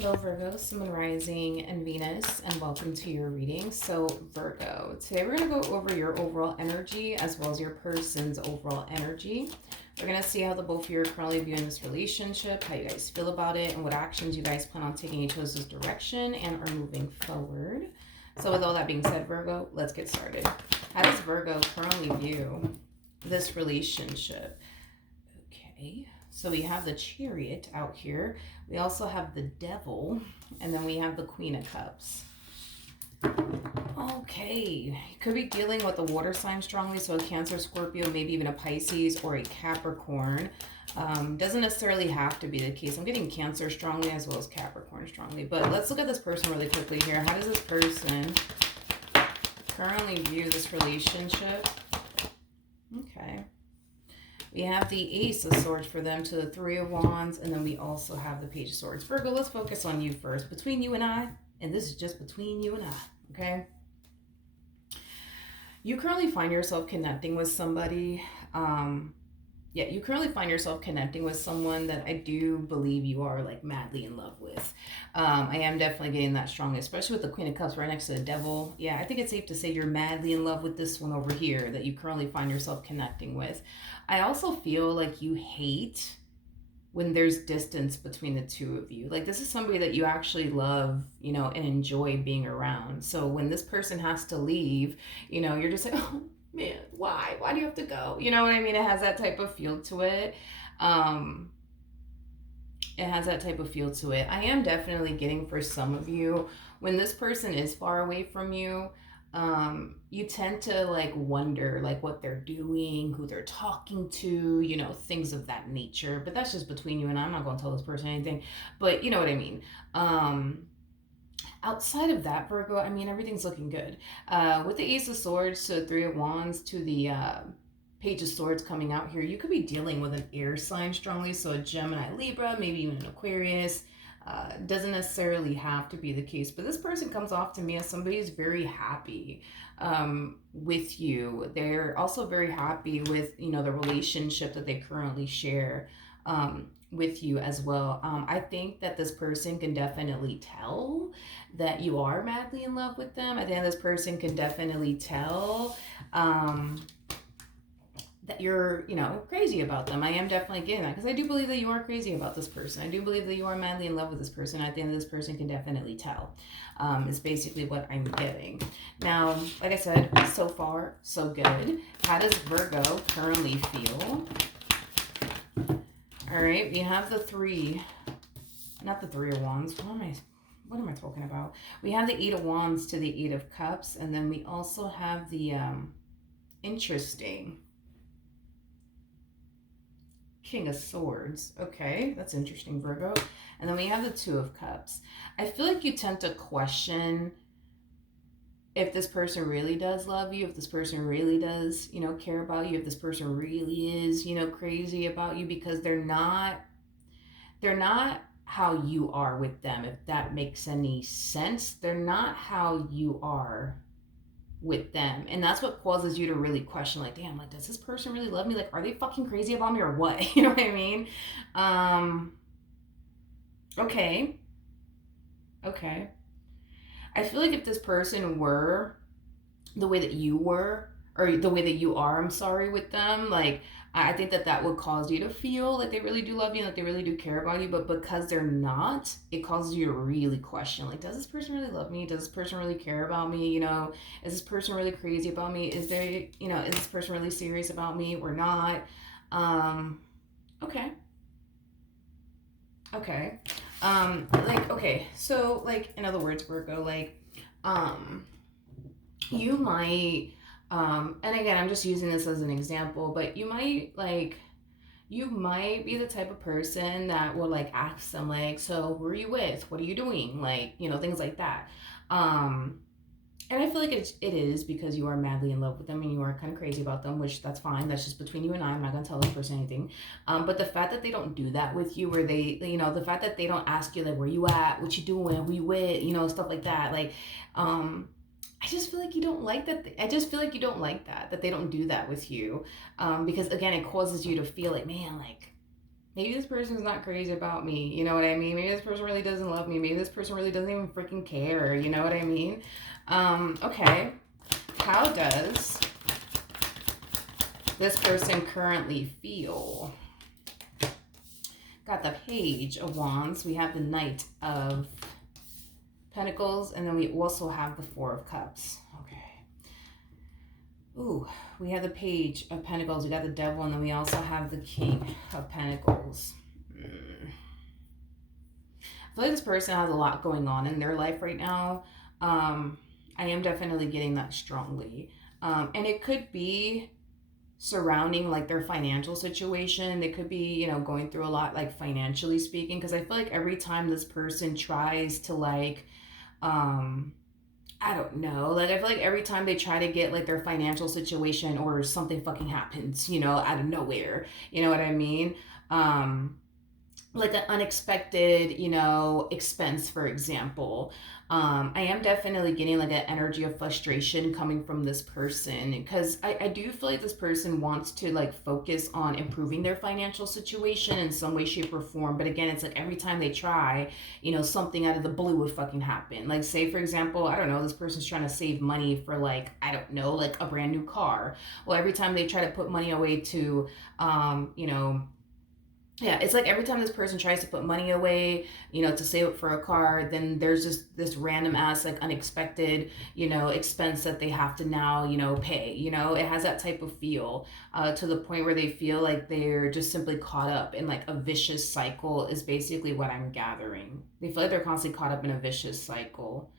Hello, Virgo, Sun, Moon, Rising, and Venus, and welcome to your reading. So, Virgo, today we're going to go over your overall energy as well as your person's overall energy. We're going to see how the both of you are currently viewing this relationship, how you guys feel about it, and what actions you guys plan on taking each other's direction and are moving forward. So, with all that being said, Virgo, let's get started. How does Virgo currently view this relationship? Okay. So we have the Chariot out here. We also have the Devil, and then we have the Queen of Cups. Okay, you could be dealing with a water sign strongly, so a Cancer, Scorpio, maybe even a Pisces or a Capricorn. Doesn't necessarily have to be the case. I'm getting Cancer strongly as well as Capricorn strongly. But let's look at this person really quickly here. How does this person currently view this relationship? Okay. We have the Ace of Swords for them to the Three of Wands, and then we also have the Page of Swords. Virgo, let's focus on you first. Between you and I, and this is just between you and I, okay? You currently find yourself connecting with somebody. You currently find yourself connecting with someone that I do believe you are like madly in love with. I am definitely getting that strong, especially with the Queen of Cups right next to the Devil. Yeah, I think it's safe to say you're madly in love with this one over here that you currently find yourself connecting with. I also feel like you hate when there's distance between the two of you. Like this is somebody that you actually love, and enjoy being around. So when this person has to leave, you're just like, oh man, why? Why do you have to go? You know what I mean? It has that type of feel to it. It has that type of feel to it. I am definitely getting for some of you, when this person is far away from you, you tend to like wonder like what they're doing, who they're talking to, things of that nature. But that's just between you and I'm not going to tell this person anything. But you know what I mean. Outside of that, Virgo, I mean everything's looking good. With the Ace of Swords to the Three of Wands to the Page of Swords coming out here, you could be dealing with an air sign strongly, so a Gemini, Libra, maybe even an Aquarius. Doesn't necessarily have to be the case, but this person comes off to me as somebody who's very happy with you. They're also very happy with the relationship that they currently share with you as well. I think that this person can definitely tell that you are madly in love with them. I think this person can definitely tell that you're, crazy about them. I am definitely getting that because I do believe that you are crazy about this person. I do believe that you are madly in love with this person. I think this person can definitely tell. Is basically what I'm getting. Now, like I said, so far, so good. How does Virgo currently feel? All right, we have the three, not the Three of Wands. What am I talking about? We have the Eight of Wands to the Eight of Cups, and then we also have the interesting King of Swords. Okay, that's interesting, Virgo. And then we have the Two of Cups. I feel like you tend to question if this person really does love you, if this person really does, care about you, if this person really is, crazy about you, because they're not how you are with them, if that makes any sense. They're not how you are with them, and that's what causes you to really question, like, damn, like, does this person really love me? Like, are they fucking crazy about me or what? You know what I mean? Okay. I feel like if this person were the way that you were, or the way that you are, I'm sorry, with them, like, I think that would cause you to feel like they really do love you, like they really do care about you. But because they're not, it causes you to really question, like, does this person really love me? Does this person really care about me? Is this person really crazy about me? Is this person really serious about me or not? Okay. So, like, in other words, Virgo, like, you might, and again, I'm just using this as an example, but you might be the type of person that will like ask them, like, so who are you with? What are you doing? Like, things like that. And I feel like it is because you are madly in love with them and you are kind of crazy about them, which that's fine. That's just between you and I. I'm not going to tell this person anything. But the fact that they don't do that with you, where the fact that they don't ask you, like, where you at, what you doing, who you with, stuff like that. Like, I just feel like you don't like that. I just feel like you don't like that they don't do that with you. Because again, it causes you to feel like, man, like, maybe this person's not crazy about me. You know what I mean? Maybe this person really doesn't love me. Maybe this person really doesn't even freaking care. You know what I mean? Okay. How does this person currently feel? Got the Page of Wands. We have the Knight of Pentacles. And then we also have the Four of Cups. Okay. Ooh, we have the Page of Pentacles. We got the Devil. And then we also have the King of Pentacles. I feel like this person has a lot going on in their life right now. I am definitely getting that strongly. And it could be surrounding like their financial situation. They could be, you know, going through a lot like financially speaking, because I feel like every time this person tries to like I don't know, like I feel like every time they try to get like their financial situation or something fucking happens, you know, out of nowhere, you know what I mean? Like an unexpected, you know, expense, for example. I am definitely getting like an energy of frustration coming from this person, because I do feel like this person wants to like focus on improving their financial situation in some way, shape, or form. But again, it's like every time they try, you know, something out of the blue would fucking happen. Like, say, for example, I don't know, this person's trying to save money for like, I don't know, like a brand new car. Well, every time they try to put money away to, you know, yeah, it's like every time this person tries to put money away, you know, to save up for a car, then there's just this random ass, like unexpected, you know, expense that they have to now, you know, pay. You know, it has that type of feel to the point where they feel like they're just simply caught up in like a vicious cycle, is basically what I'm gathering. They feel like they're constantly caught up in a vicious cycle.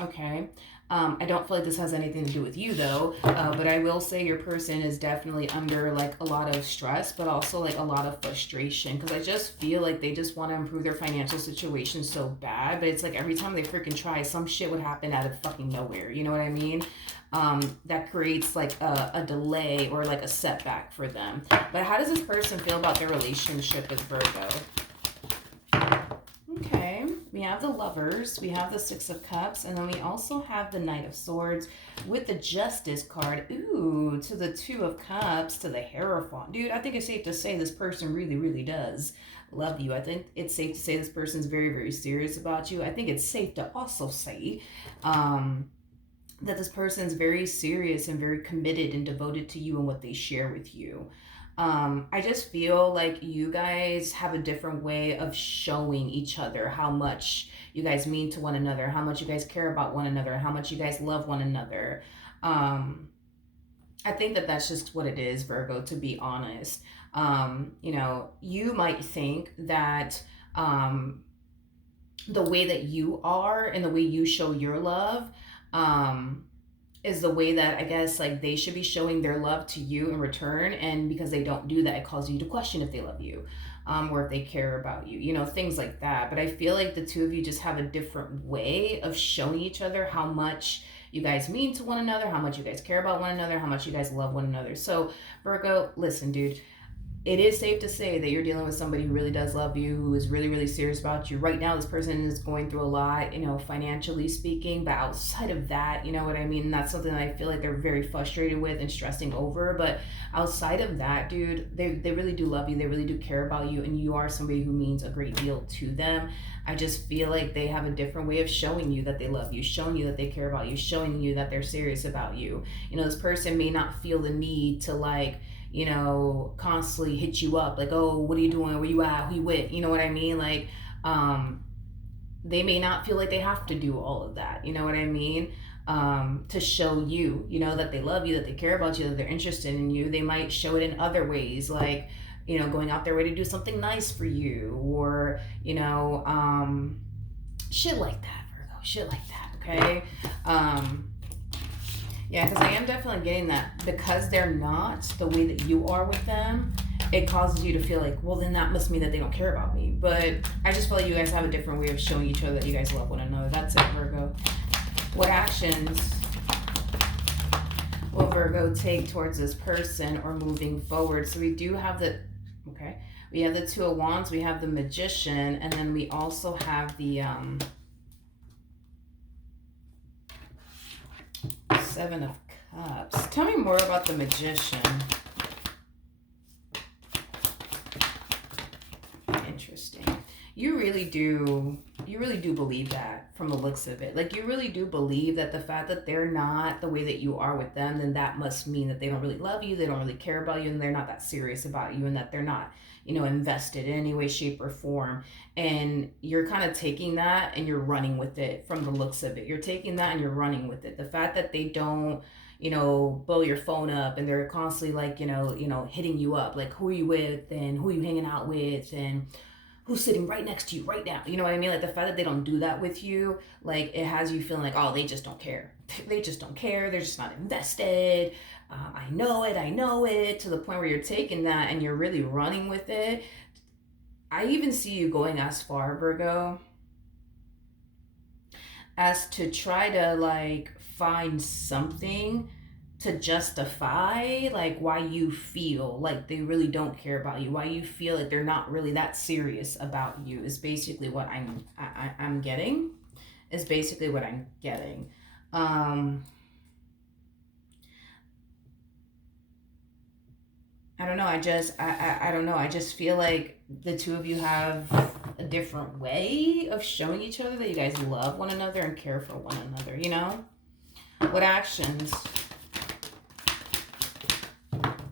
Okay. I don't feel like this has anything to do with you though, but I will say your person is definitely under like a lot of stress, but also like a lot of frustration, because I just feel like they just want to improve their financial situation so bad, but it's like every time they freaking try, some shit would happen out of fucking nowhere. You know what I mean? That creates like a delay or like a setback for them. But how does this person feel about their relationship with Virgo? Okay, we have the Lovers, we have the Six of Cups, and then we also have the Knight of Swords with the Justice card. Ooh, to the Two of Cups, to the Hierophant. Dude, I think it's safe to say this person really, really does love you. I think it's safe to say this person's very, very serious about you. I think it's safe to also say that this person is very serious and very committed and devoted to you and what they share with you. I just feel like you guys have a different way of showing each other how much you guys mean to one another, how much you guys care about one another, how much you guys love one another. I think that that's just what it is, Virgo, to be honest. You know, you might think that the way that you are and the way you show your love is the way that I guess like they should be showing their love to you in return. And because they don't do that, it causes you to question if they love you, or if they care about you, you know, things like that. But I feel like the two of you just have a different way of showing each other how much you guys mean to one another, how much you guys care about one another, how much you guys love one another. So Virgo, listen, dude, it is safe to say that you're dealing with somebody who really does love you, who is really, really serious about you. Right now, this person is going through a lot, you know, financially speaking, but outside of that, you know what I mean? That's something that I feel like they're very frustrated with and stressing over. But outside of that, dude, they really do love you. They really do care about you. And you are somebody who means a great deal to them. I just feel like they have a different way of showing you that they love you, showing you that they care about you, showing you that they're serious about you. You know, this person may not feel the need to like, you know, constantly hit you up like, oh, what are you doing? Where you at? Who you with? You know what I mean? Like, they may not feel like they have to do all of that. You know what I mean? To show you, you know, that they love you, that they care about you, that they're interested in you. They might show it in other ways, like, you know, going out their way to do something nice for you, or, you know, shit like that, Virgo, shit like that, okay? Yeah, because I am definitely getting that because they're not the way that you are with them, it causes you to feel like, well, then that must mean that they don't care about me. But I just feel like you guys have a different way of showing each other that you guys love one another. That's it, Virgo. What actions will Virgo take towards this person or moving forward? So we do have the, okay, we have the Two of Wands, we have the Magician, and then we also have the Seven of Cups. Tell me more about the Magician. you really do believe that from the looks of it. Like, you really do believe that the fact that they're not the way that you are with them, then that must mean that they don't really love you, they don't really care about you, and they're not that serious about you, and that they're not, invested in any way, shape, or form. And you're kind of taking that and you're running with it from the looks of it. You're taking that and you're running with it. The fact that they don't, blow your phone up and they're constantly like, hitting you up, like, who are you with and who are you hanging out with and who's sitting right next to you right now. You know what I mean? Like, the fact that they don't do that with you, like, it has you feeling like, oh, they just don't care. They just don't care. They're just not invested. I know it, to the point where you're taking that and you're really running with it. I even see you going as far, Virgo, as to try to like find something to justify like why you feel like they really don't care about you, why you feel like they're not really that serious about you, is basically what I'm getting. Is basically what I'm getting. Um, I don't know. I don't know. I just feel like the two of you have a different way of showing each other that you guys love one another and care for one another. What actions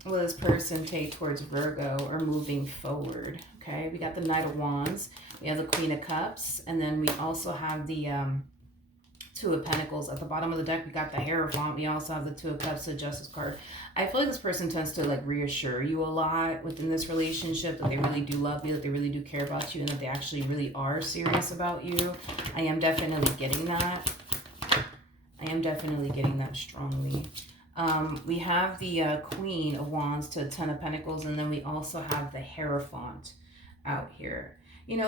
will this person take towards Virgo or moving forward? Okay, we got the Knight of Wands, we have the Queen of Cups, and then we also have the Two of Pentacles. At the bottom of the deck, we got the Hierophant. We also have the Two of Cups, the Justice card. I feel like this person tends to like reassure you a lot within this relationship, that they really do love you, that they really do care about you, and that they actually really are serious about you. I am definitely getting that. I am definitely getting that strongly. We have the Queen of Wands to Ten of Pentacles, and then we also have the Hierophant out here.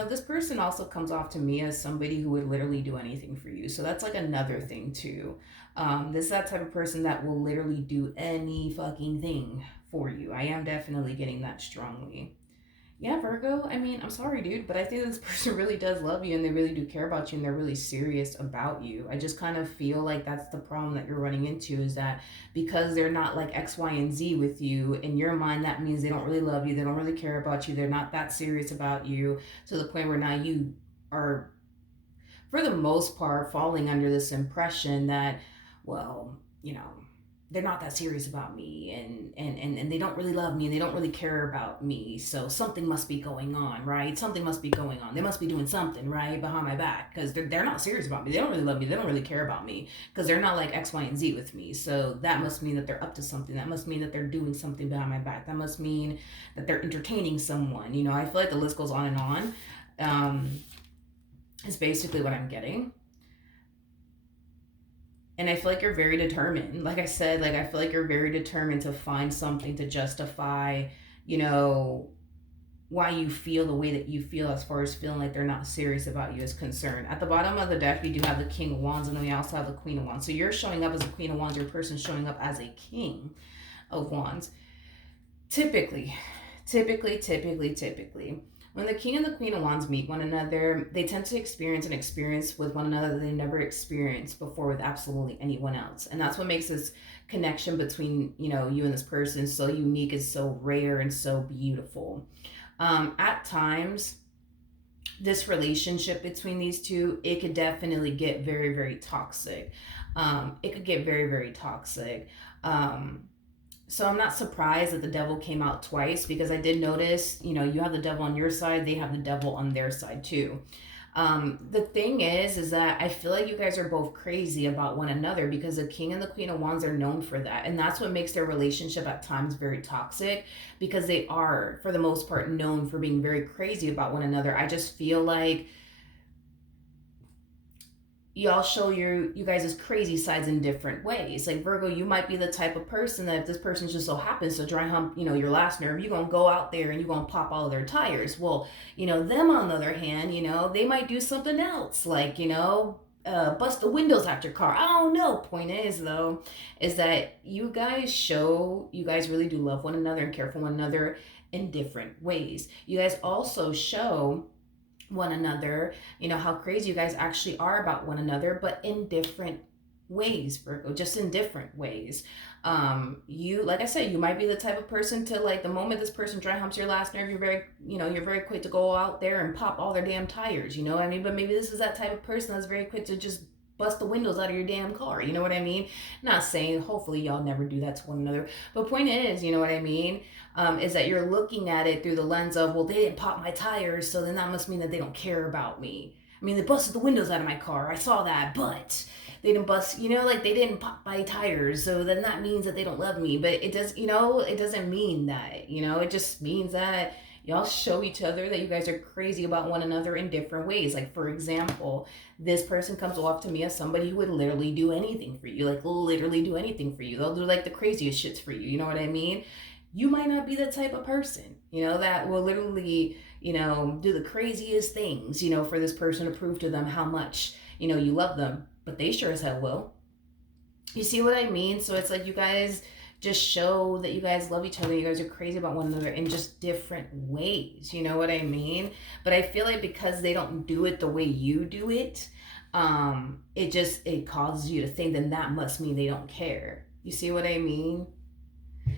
This person also comes off to me as somebody who would literally do anything for you. So that's like another thing too. This is that type of person that will literally do any fucking thing for you. I am definitely getting that strongly. Yeah, Virgo, I mean, I'm sorry, dude, but I think this person really does love you and they really do care about you and they're really serious about you. I just kind of feel like that's the problem that you're running into, is that because they're not like X, Y, and Z with you, in your mind, that means they don't really love you, they don't really care about you, they're not that serious about you, to the point where now you are, for the most part, falling under this impression that, well, they're not that serious about me, and they don't really love me, and they don't really care about me, so something must be going on, right? Something must be going on. They must be doing something right behind my back, because they're not serious about me, they don't really love me, they don't really care about me, because they're not like X, Y, and Z with me. So that must mean that they're up to something. That must mean that they're doing something behind my back. That must mean that they're entertaining someone. I feel like the list goes on and on. Is basically what I'm getting. And I feel like you're very determined. Like I said, like, I feel like you're very determined to find something to justify, you know, why you feel the way that you feel, as far as feeling like they're not serious about you is concerned. At the bottom of the deck, we do have the King of Wands, and then we also have the Queen of Wands. So you're showing up as a Queen of Wands, your person's showing up as a King of Wands. Typically, when the King and the Queen of Wands meet one another, they tend to experience an experience with one another that they never experienced before with absolutely anyone else. And that's what makes this connection between, you and this person so unique and so rare and so beautiful. At times, this relationship between these two, it could definitely get very, very toxic. It could get very, very toxic. So I'm not surprised that the devil came out twice, because I did notice, you have the devil on your side, they have the devil on their side too. The thing is that I feel like you guys are both crazy about one another, because the King and the Queen of Wands are known for that. And that's what makes their relationship at times very toxic, because they are, for the most part, known for being very crazy about one another. I just feel like y'all show you guys' crazy sides in different ways. Like, Virgo, you might be the type of person that if this person just so happens to dry hump, your last nerve, you're gonna go out there and you're gonna pop all of their tires. Well, them on the other hand, they might do something else, like, bust the windows out your car. I don't know. Point is, though, is that you guys really do love one another and care for one another in different ways. You guys also show one another, how crazy you guys actually are about one another, but in different ways, Virgo, just in different ways. You, like I said, you might be the type of person to, like, the moment this person dry humps your last nerve, you're very quick to go out there and pop all their damn tires, you know what I mean? But maybe this is that type of person that's very quick to just bust the windows out of your damn car, you know what I mean? Not saying, hopefully y'all never do that to one another, but point is, you know what I mean, is that you're looking at it through the lens of, well, they didn't pop my tires, so then that must mean that they don't care about me. I mean, they busted the windows out of my car, I saw that, but they didn't bust, like, they didn't pop my tires, so then that means that they don't love me. But it does, it doesn't mean that, it just means that y'all show each other that you guys are crazy about one another in different ways. Like, for example, this person comes off to me as somebody who would literally do anything for you, like literally do anything for you. They'll do like the craziest shits for you, you know what I mean? You might not be the type of person, that will literally, do the craziest things, for this person to prove to them how much, you love them, but they sure as hell will. You see what I mean? So it's like you guys just show that you guys love each other. You guys are crazy about one another in just different ways. You know what I mean? But I feel like because they don't do it the way you do it, it causes you to think then that must mean they don't care. You see what I mean?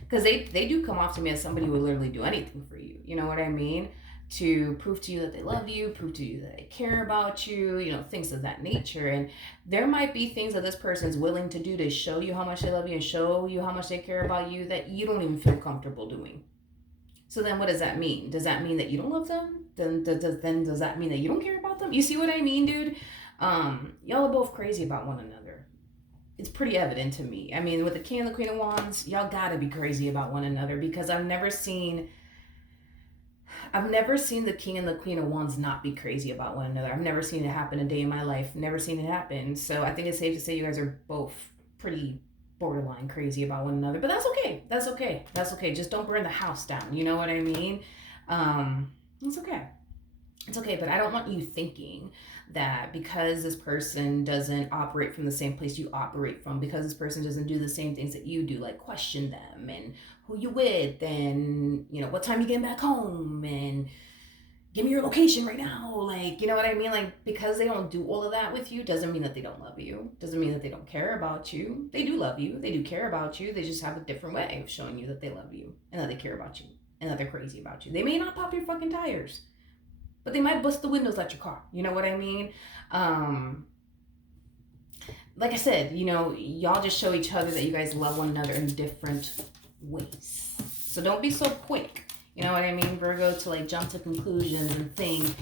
Because they do come off to me as somebody who would literally do anything for you. You know what I mean? To prove to you that they love you, prove to you that they care about you, things of that nature. And there might be things that this person is willing to do to show you how much they love you and show you how much they care about you that you don't even feel comfortable doing. So then what does that mean? Does that mean that you don't love them? Then does that mean that you don't care about them? You see what I mean, dude? Y'all are both crazy about one another. It's pretty evident to me. I mean, with the King and the Queen of Wands, y'all gotta be crazy about one another, because I've never seen the King and the Queen of Wands not be crazy about one another. I've never seen it happen a day in my life. Never seen it happen. So I think it's safe to say you guys are both pretty borderline crazy about one another. But that's okay. That's okay. That's okay. Just don't burn the house down. You know what I mean? It's okay. It's okay, but I don't want you thinking that because this person doesn't operate from the same place you operate from, because this person doesn't do the same things that you do, like question them and who you with and, what time you getting back home and give me your location right now. Like, you know what I mean? Like, because they don't do all of that with you doesn't mean that they don't love you. Doesn't mean that they don't care about you. They do love you. They do care about you. They just have a different way of showing you that they love you and that they care about you and that they're crazy about you. They may not pop your fucking tires, but they might bust the windows out your car. You know what I mean? Like I said, y'all just show each other that you guys love one another in different ways. So don't be so quick, you know what I mean, Virgo, to like jump to conclusions and think,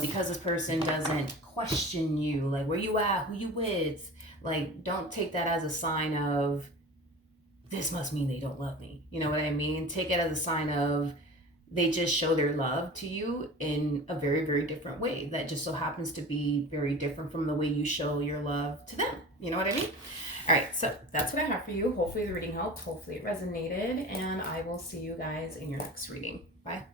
because this person doesn't question you, like where you at, who you with, like don't take that as a sign of this must mean they don't love me. You know what I mean? Take it as a sign of they just show their love to you in a very, very different way that just so happens to be very different from the way you show your love to them. You know what I mean? All right, so that's what I have for you. Hopefully the reading helped. Hopefully it resonated, and I will see you guys in your next reading. Bye.